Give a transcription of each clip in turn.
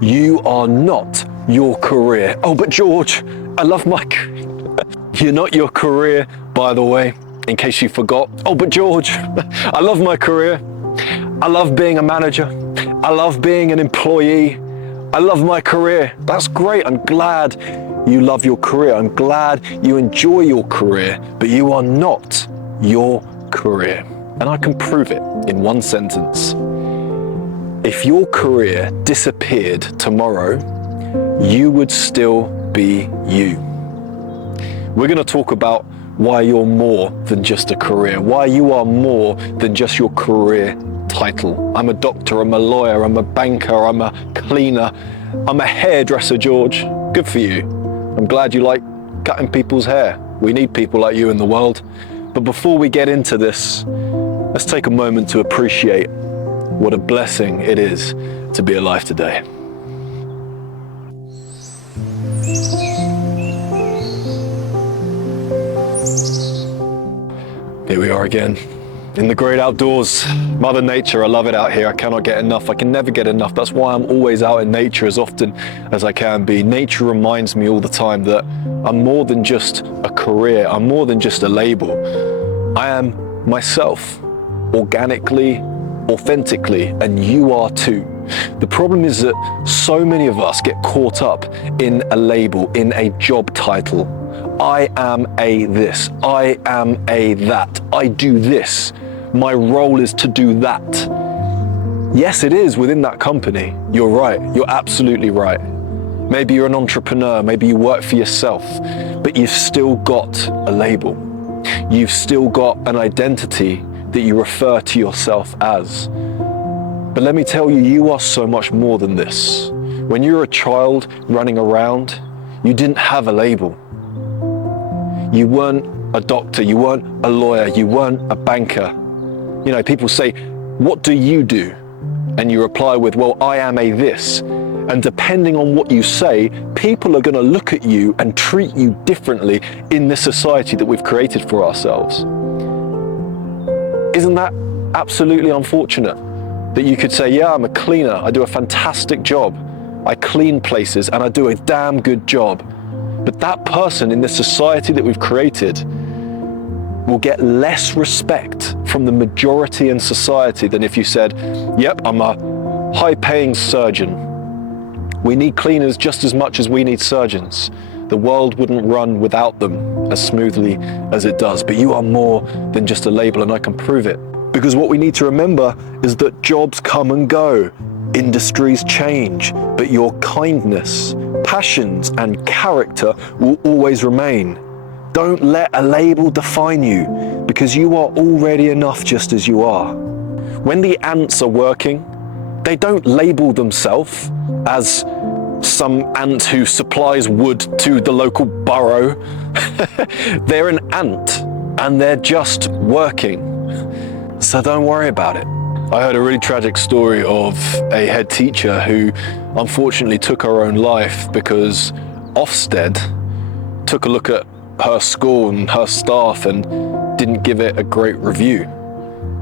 You are not your career. Oh, but George, I love my... You're not your career, by the way, in case you forgot. Oh, but George, I love my career. I love being a manager. I love being an employee. I love my career. That's great. I'm glad you love your career. I'm glad you enjoy your career, but you are not your career. And I can prove it in one sentence. If your career disappeared tomorrow, you would still be you. We're going to talk about why you're more than just a career, why you are more than just your career title. I'm a doctor, I'm a lawyer, I'm a banker, I'm a cleaner, I'm a hairdresser, George. Good for you. I'm glad you like cutting people's hair. We need people like you in the world. But before we get into this, let's take a moment to appreciate what a blessing it is to be alive today. Here we are again, in the great outdoors. Mother Nature, I love it out here. I cannot get enough. I can never get enough. That's why I'm always out in nature as often as I can be. Nature reminds me all the time that I'm more than just a career. I'm more than just a label. I am myself, organically, authentically, and you are too. The problem is that so many of us get caught up in a label, in a job title. I am a this, I am a that, I do this, my role is to do that. Yes, it is within that company. You're right, you're absolutely right. Maybe you're an entrepreneur, maybe you work for yourself, but you've still got a label. You've still got an identity that you refer to yourself as. But let me tell you, you are so much more than this. When you were a child running around, you didn't have a label. You weren't a doctor, you weren't a lawyer, you weren't a banker. You know, people say, what do you do? And you reply with, well, I am a this. And depending on what you say, people are going to look at you and treat you differently in this society that we've created for ourselves. Isn't that absolutely unfortunate? That you could say, yeah, I'm a cleaner, I do a fantastic job. I clean places and I do a damn good job. But that person in the society that we've created will get less respect from the majority in society than if you said, yep, I'm a high-paying surgeon. We need cleaners just as much as we need surgeons. The world wouldn't run without them as smoothly as it does. But you are more than just a label, and I can prove it. Because what we need to remember is that jobs come and go. Industries change, but your kindness, passions, and character will always remain. Don't let a label define you, because you are already enough just as you are. When the ants are working, they don't label themselves as some ant who supplies wood to the local burrow. They're an ant, and they're just working. So don't worry about it. I heard a really tragic story of a head teacher who unfortunately took her own life because Ofsted took a look at her school and her staff and didn't give it a great review.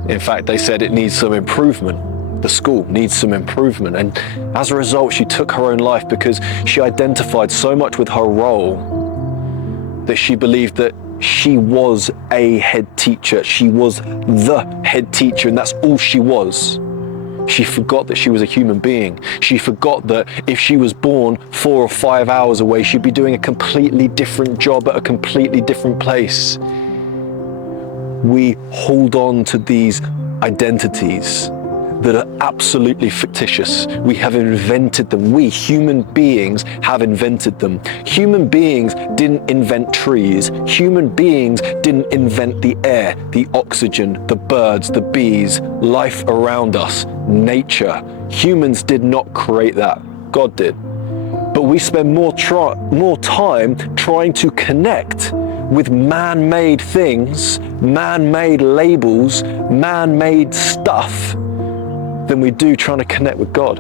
In fact, they said it needs some improvement. The school needs some improvement. And as a result, she took her own life because she identified so much with her role that she believed that she was a head teacher. She was the head teacher, and that's all she was. She forgot that she was a human being. She forgot that if she was born 4 or 5 hours away, she'd be doing a completely different job at a completely different place. We hold on to these identities that are absolutely fictitious. We have invented them. We, human beings, have invented them. Human beings didn't invent trees. Human beings didn't invent the air, the oxygen, the birds, the bees, life around us, nature. Humans did not create that. God did. But we spend more time trying to connect with man-made things, man-made labels, man-made stuff, than we do trying to connect with God,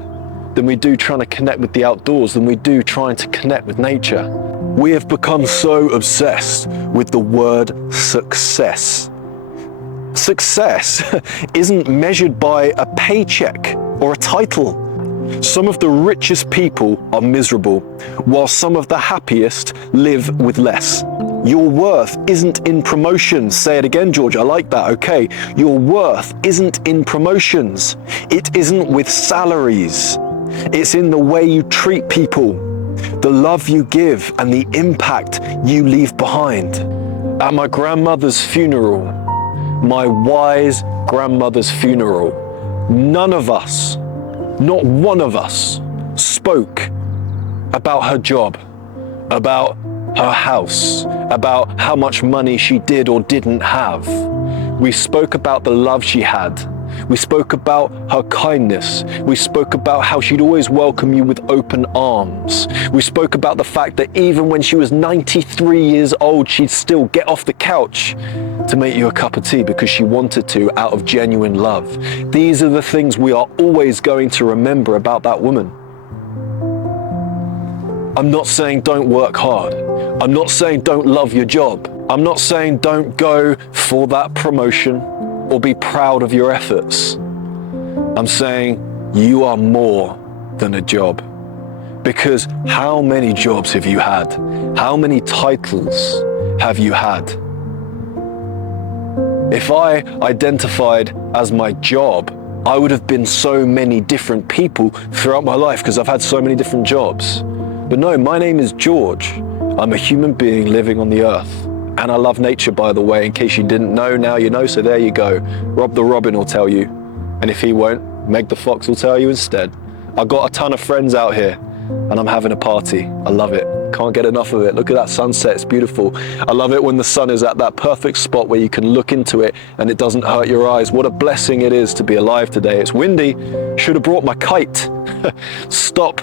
than we do trying to connect with the outdoors, than we do trying to connect with nature. We have become so obsessed with the word success. Success isn't measured by a paycheck or a title. Some of the richest people are miserable, while some of the happiest live with less. Your worth isn't in promotions. Say it again, George, I like that, okay. Your worth isn't in promotions. It isn't with salaries. It's in the way you treat people, the love you give, and the impact you leave behind. At my grandmother's funeral, my wise grandmother's funeral, none of us, not one of us, spoke about her job, about her house, about how much money she did or didn't have. We spoke about the love she had. We spoke about her kindness. We spoke about how she'd always welcome you with open arms. We spoke about the fact that even when she was 93 years old, she'd still get off the couch to make you a cup of tea because she wanted to, out of genuine love. These are the things we are always going to remember about that woman. I'm not saying don't work hard. I'm not saying don't love your job. I'm not saying don't go for that promotion or be proud of your efforts. I'm saying you are more than a job. Because how many jobs have you had? How many titles have you had? If I identified as my job, I would have been so many different people throughout my life because I've had so many different jobs. But no, my name is George. I'm a human being living on the earth. And I love nature, by the way, in case you didn't know, now you know, so there you go. Rob the Robin will tell you. And if he won't, Meg the Fox will tell you instead. I've got a ton of friends out here and I'm having a party. I love it. Can't get enough of it. Look at that sunset, it's beautiful. I love it when the sun is at that perfect spot where you can look into it and it doesn't hurt your eyes. What a blessing it is to be alive today. It's windy, should have brought my kite. Stop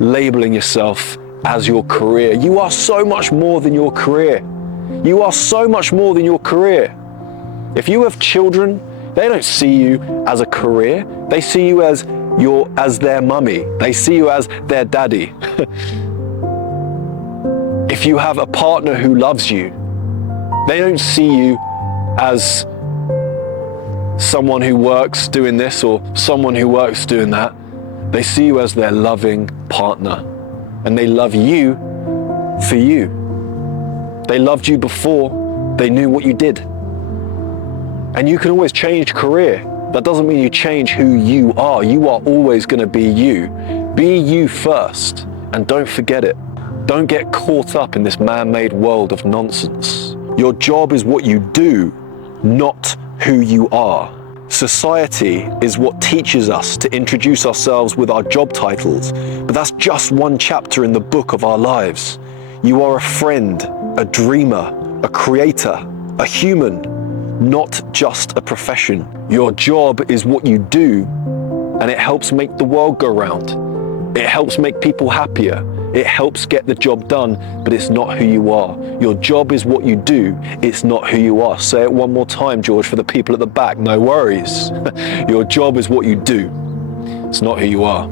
labeling yourself as your career. You are so much more than your career. You are so much more than your career. If you have children, they don't see you as a career. They see you as their mummy. They see you as their daddy. If you have a partner who loves you, they don't see you as someone who works doing this or someone who works doing that. They see you as their loving partner, and they love you for you. They loved you before they knew what you did. And you can always change career. That doesn't mean you change who you are. You are always going to be you. Be you first, and don't forget it. Don't get caught up in this man-made world of nonsense. Your job is what you do, not who you are. Society is what teaches us to introduce ourselves with our job titles, but that's just one chapter in the book of our lives. You are a friend, a dreamer, a creator, a human, not just a profession. Your job is what you do, and it helps make the world go round. It helps make people happier. It helps get the job done, but it's not who you are. Your job is what you do, it's not who you are. Say it one more time, George, for the people at the back, no worries. Your job is what you do, it's not who you are.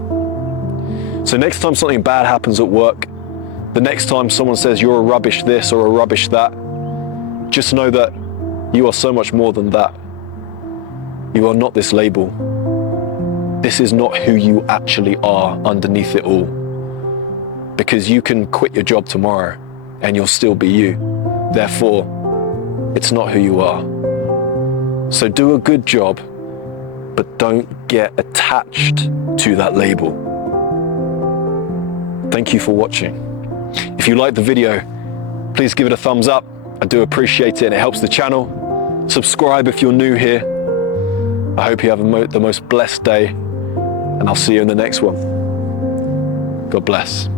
So next time something bad happens at work, the next time someone says you're a rubbish this or a rubbish that, just know that you are so much more than that. You are not this label. This is not who you actually are underneath it all. Because you can quit your job tomorrow and you'll still be you. Therefore, it's not who you are. So do a good job, but don't get attached to that label. Thank you for watching. If you liked the video, please give it a thumbs up. I do appreciate it and it helps the channel. Subscribe if you're new here. I hope you have the most blessed day, and I'll see you in the next one. God bless.